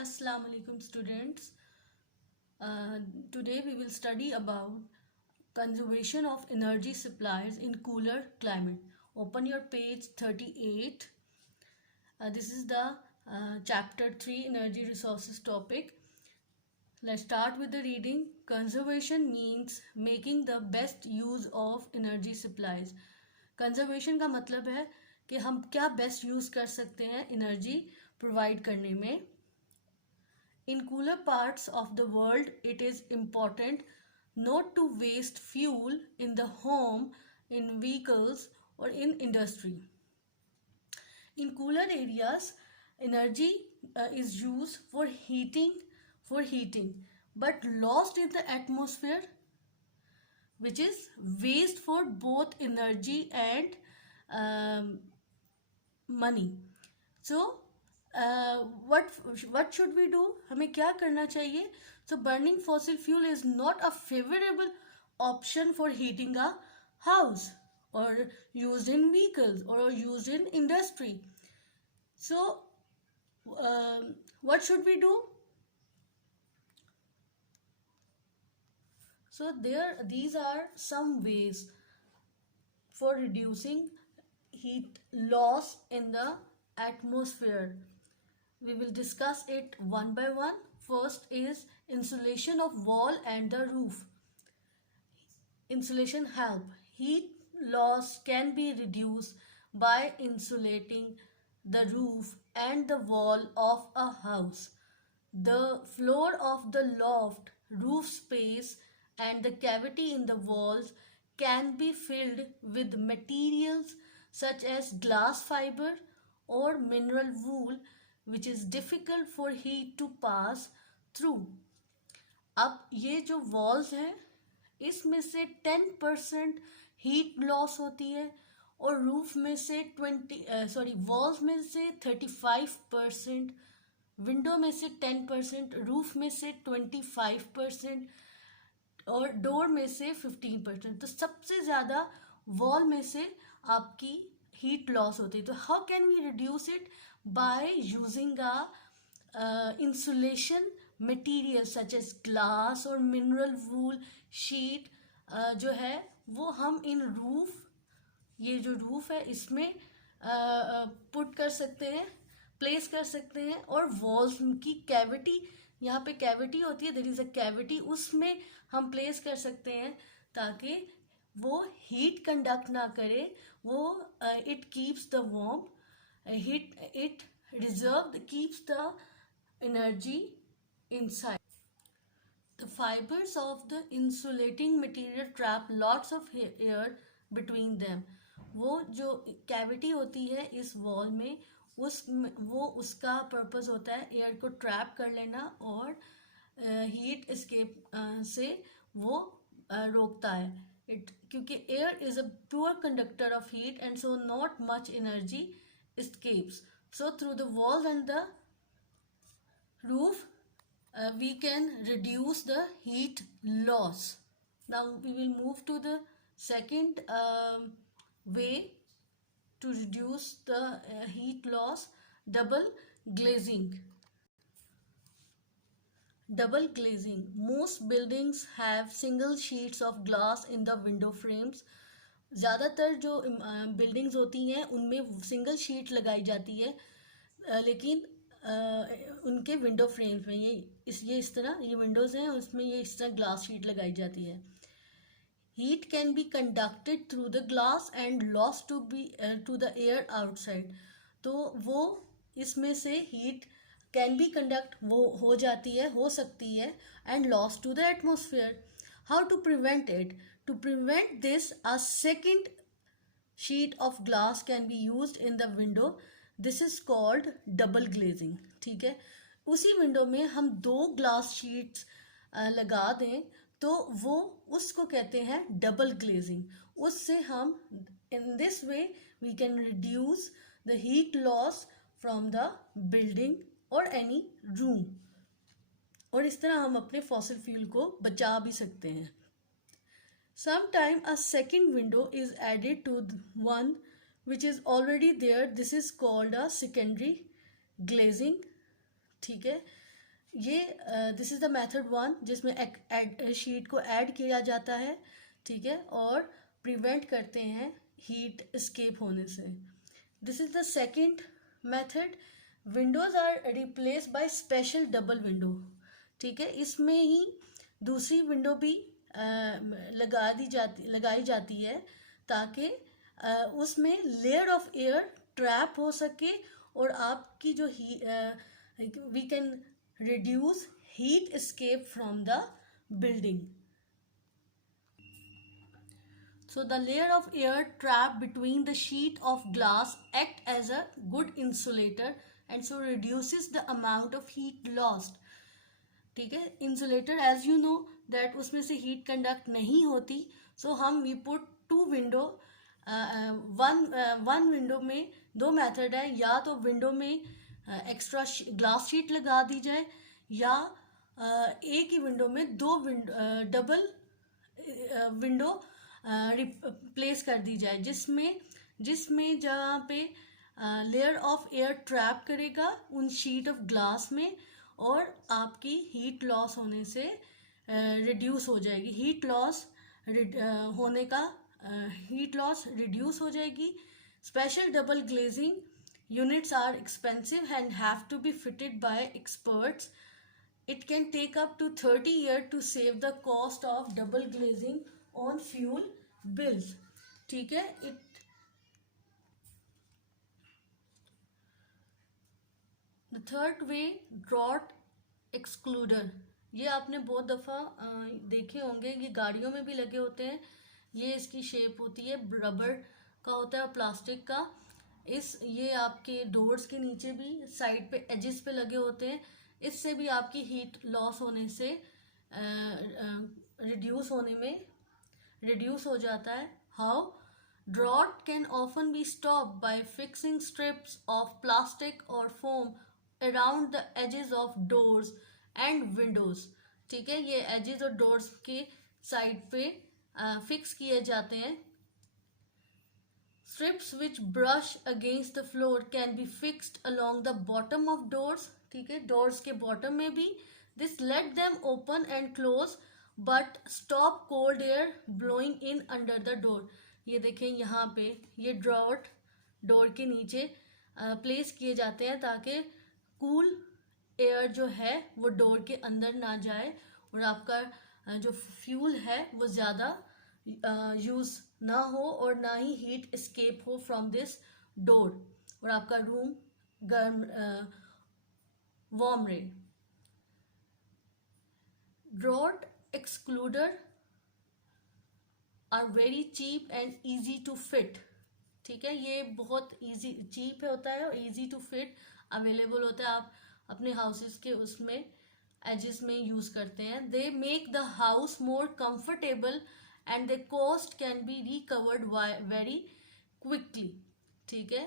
Assalamu alaikum students. Today we will study about conservation of energy supplies in cooler climate. Open your page 38. This is the chapter 3 energy resources topic. Let's start with the reading. Conservation means making the best use of energy supplies. Conservation का मतलब है कि हम क्या best use कर सकते हैं energy provide करने में. In cooler parts of the world, it is important not to waste fuel in the home, in vehicles, or in industry. In cooler areas, energy is used for heating, but lost in the atmosphere, which is waste for both energy and money. So what should we do? हमें क्या करना चाहिए? So burning fossil fuel is not a favorable option for heating a house or used in vehicles or used in industry. So what should we do? So these are some ways for reducing heat loss in the atmosphere. We will discuss it one by one. First is insulation of wall and the roof. Insulation help. Heat loss can be reduced by insulating the roof and the wall of a house. The floor of the loft, roof space, and the cavity in the walls can be filled with materials such as glass fiber or mineral wool, which is difficult for heat to pass through. अब ये जो walls हैं इसमें से 10% heat loss होती है और roof में से वॉल्स में से 35%, विंडो में से 10%, रूफ में से 25% और डोर में से 15%. तो सबसे ज़्यादा वॉल में से आपकी हीट लॉस होती है. तो how can we reduce it? By using insulation material such as glass और मिनरल वूल शीट जो है वो हम इन रूफ, ये जो रूफ है इसमें पुट कर सकते हैं, प्लेस कर सकते हैं. और वॉल्स की कैविटी, यहाँ पे कैविटी होती है, देयर इज अ कैविटी, उसमें हम प्लेस कर सकते हैं ताकि वो हीट कंडक्ट ना करे. वो it keeps the warm heat, it reserve keeps the energy inside. The fibers of the insulating material trap lots of air between them. वो जो कैविटी होती है इस वॉल में उसका पर्पस होता है एयर को ट्रैप कर लेना और हीट एस्केप से वो रोकता है. क्योंकि air is a pure conductor of heat and so not much energy escapes. So through the walls and the roof we can reduce the heat loss. Now we will move to the second way to reduce the heat loss, double glazing. Double glazing. Most buildings have single sheets of glass in the window frames. ज़्यादातर जो buildings होती हैं उनमें single sheet लगाई जाती है, लेकिन उनके विंडो फ्रेम्स में ये इस तरह ये विंडोज़ हैं उसमें ये इस तरह ग्लास शीट लगाई जाती है. Heat can be conducted through the glass and loss to the air outside. तो वो इसमें से हीट कैन बी कंडक्ट वो हो जाती है, हो सकती है, and loss to the atmosphere. How to prevent it? To prevent this, a second sheet of glass can be used in the window. This is called double glazing. ठीक है, उसी विंडो में हम 2 ग्लास शीट्स लगा दें तो वो उसको कहते हैं डबल ग्लेजिंग. उससे हम in this way we can reduce the heat loss from the building or any room. और इस तरह हम अपने फॉसिल फ्यूल को बचा भी सकते हैं. Sometimes a second window is added to one which is already there. This is called a secondary glazing. ठीक है, ये this is the method one, जिसमें शीट को ऐड किया जाता है, ठीक है, और प्रिवेंट करते हैं हीट एस्केप होने से। This is the second method, windows are replace by special double window, ठीक है। इसमें ही दूसरी विंडो भी लगाई जाती है, ताकि उसमें लेयर ऑफ एयर ट्रैप हो सके और आपकी जो we can reduce heat escape from the building. So the layer of air trapped between the sheet of glass act as a good insulator and so reduces the amount of heat lost. ठीक है, insulator as you know that उसमें से heat conduct नहीं होती, so हम we put two window, one window में दो method है, या तो विंडो में एक्स्ट्रा ग्लास शीट लगा दी जाए, या एक ही विंडो में दो डबल विंडो प्लेस कर दी जाए, जिसमें जिसमें जहाँ पे लेयर ऑफ एयर ट्रैप करेगा उन शीट ऑफ ग्लास में, और आपकी हीट लॉस होने से रिड्यूस हो जाएगी, हीट लॉस रिड्यूस हो जाएगी। Special double glazing units are expensive and have to be fitted by experts. It can take up to 30 years to save the cost of double glazing on fuel bills. ठीक है, the third way, drought excluder. ये आपने बहुत दफ़ा देखे होंगे, ये गाड़ियों में भी लगे होते हैं। ये इसकी शेप होती है, रबर का होता है और प्लास्टिक का। ये आपके डोर्स के नीचे भी साइड पे एजेस पे लगे होते हैं। इससे भी आपकी हीट लॉस होने से रिड्यूस हो जाता है। How draught can often be stop by fixing strips of plastic और foam around the edges of doors and windows. ठीक है, ये एजेस और डोर्स के साइड पे फिक्स किए जाते हैं। Strips which brush against the floor can be fixed along the bottom of doors. ठीक है, डोर्स के बॉटम में भी। This let them open and close but stop cold air blowing in under the door. ये देखें यहाँ पे ये ड्रॉट डोर के नीचे प्लेस किए जाते हैं, ताकि कूल एयर जो है वो डोर के अंदर ना जाए और आपका जो फ्यूल है वो ज़्यादा यूज़ ना हो और ना ही हीट एस्केप हो फ्रॉम दिस डोर, और आपका रूम गर्म वार्म रहे। Draught excluder are very cheap and easy to fit. ठीक है, ये बहुत इजी चीप होता है और इजी टू फिट अवेलेबल होता है। आप अपने हाउसेस के उसमें एजेस में यूज़ करते हैं। They make the house more comfortable and the cost can be recovered very quickly. ठीक है,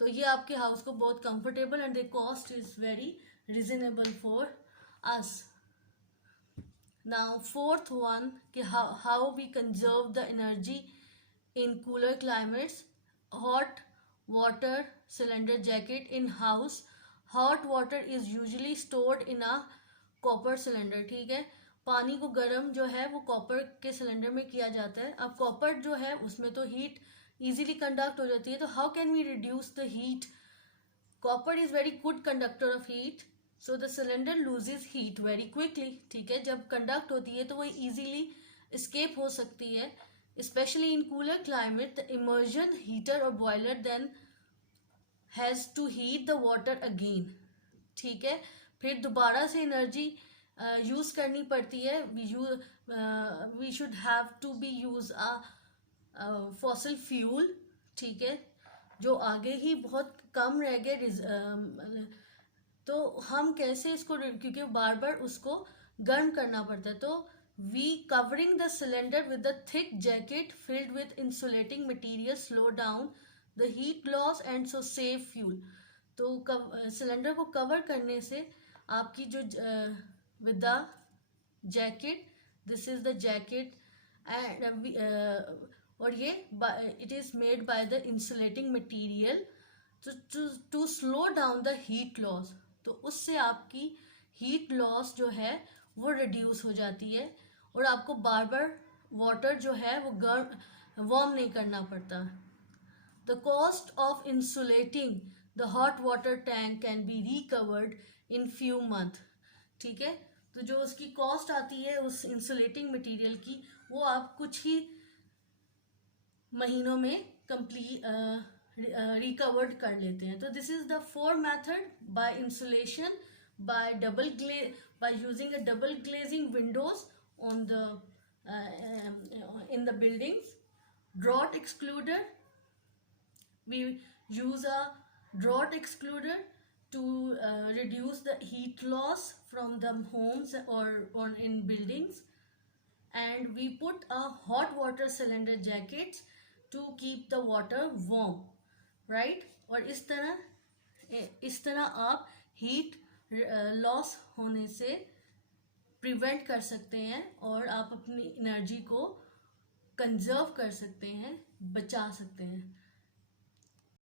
तो ये आपके हाउस को बहुत comfortable and the cost is very reasonable for us. Now fourth one कि how we conserve the energy in cooler climates. Hot water cylinder jacket in house. Hot water is usually stored in a copper cylinder. ठीक है, पानी को गर्म जो है वो copper के सिलेंडर में किया जाता है। अब कॉपर जो है उसमें तो हीट इजीली कंडक्ट हो जाती है, तो how can we reduce the heat? Copper is very good conductor of heat, so the cylinder loses heat very quickly. ठीक है, जब कंडक्ट होती है तो वो इजीली एस्केप हो सकती है। Specially in cooler climate the immersion heater और boiler then has to heat the water again. ठीक है, फिर दोबारा से एनर्जी यूज़ करनी पड़ती है। We should have to be use fossil fuel. ठीक है, जो आगे ही बहुत कम रह गए, तो हम कैसे इसको, क्योंकि बार बार उसको गर्म करना पड़ता है, तो we covering the cylinder with the thick jacket filled with insulating material slow down the heat loss and so save fuel. तो सिलेंडर को कवर करने से आपकी जो with the jacket, this is the jacket and और ये it is made by the insulating material to slow down the heat loss। तो उससे आपकी हीट लॉस जो है वो रिड्यूस हो जाती है और आपको बार बार वाटर जो है वो गर्म वार्म नहीं करना पड़ता। The cost of insulating the hot water tank can be recovered in few month. ठीक है, तो जो उसकी कॉस्ट आती है उस इंसुलेटिंग मटेरियल की, वो आप कुछ ही महीनों में कंप्लीट रिकवर्ड कर लेते हैं। तो this is the four method by insulation, by by using a double glazing windows on the in the buildings. Draught excluder, we use a draught excluder to reduce the heat loss from the homes or on in buildings, and we put a hot water cylinder jackets to keep the water warm, right? और इस तरह आप heat loss होने से prevent कर सकते हैं और आप अपनी एनर्जी को कंजर्व कर सकते हैं, बचा सकते हैं।